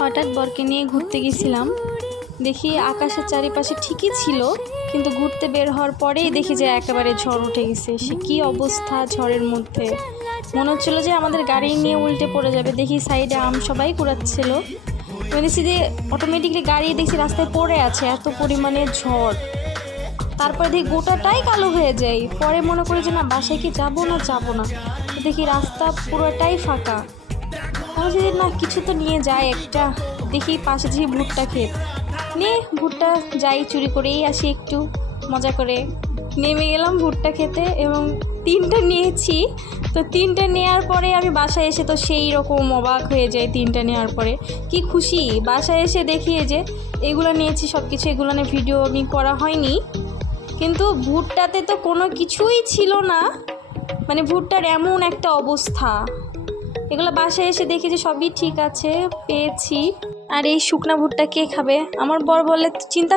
হঠাৎ বরকে নিয়ে ঘুরতে গেছিলাম, দেখি আকাশের চারিপাশে ঠিকই ছিল, কিন্তু ঘুরতে বের হওয়ার পরেই দেখি যে একেবারে ঝড় উঠে গেছে। সে কী অবস্থা ঝড়ের মধ্যে, মনে হচ্ছিলো যে আমাদের গাড়ি নিয়ে উল্টে পড়ে যাবে। দেখি সাইডে আম সবাই কুড়াচ্ছিল, আমি দেখছি যে অটোমেটিকলি গাড়ি দেখছি রাস্তায় পড়ে আছে, এত পরিমাণে ঝড়। তারপরে দেখি গোটাটাই কালো হয়ে যায়। পরে মনে করি যে না, বাসায় কি যাবো না, দেখি রাস্তা পুরোটাই ফাঁকা। ভাবছি যে না, কিছু তো নিয়ে যায় একটা। দেখি পাশে যে ভুট্টা ক্ষেত, ভুট্টা যাই চুরি করেই আসি একটু মজা করে। নেমে গেলাম ভুট্টা খেতে এবং 3টা নিয়েছি। তো 3টা নেওয়ার পরে আমি বাসায় এসে তো সেই রকম অবাক হয়ে যাই। 3টা নেওয়ার পরে কি খুশি, বাসায় এসে দেখি যে এগুলো নিয়েছি সব কিছু। এগুলো নিয়ে ভিডিও আমি করা হয়নি, কিন্তু ভুট্টাতে তো কোনো কিছুই ছিল না, মানে ভুট্টার এমন একটা অবস্থা। এগুলো বাসায় এসে দেখি যে সবই ঠিক আছে, পেয়েছি। আর এই শুকনা ভুট্টা কে খাবে? আমার বর বলে চিন্তা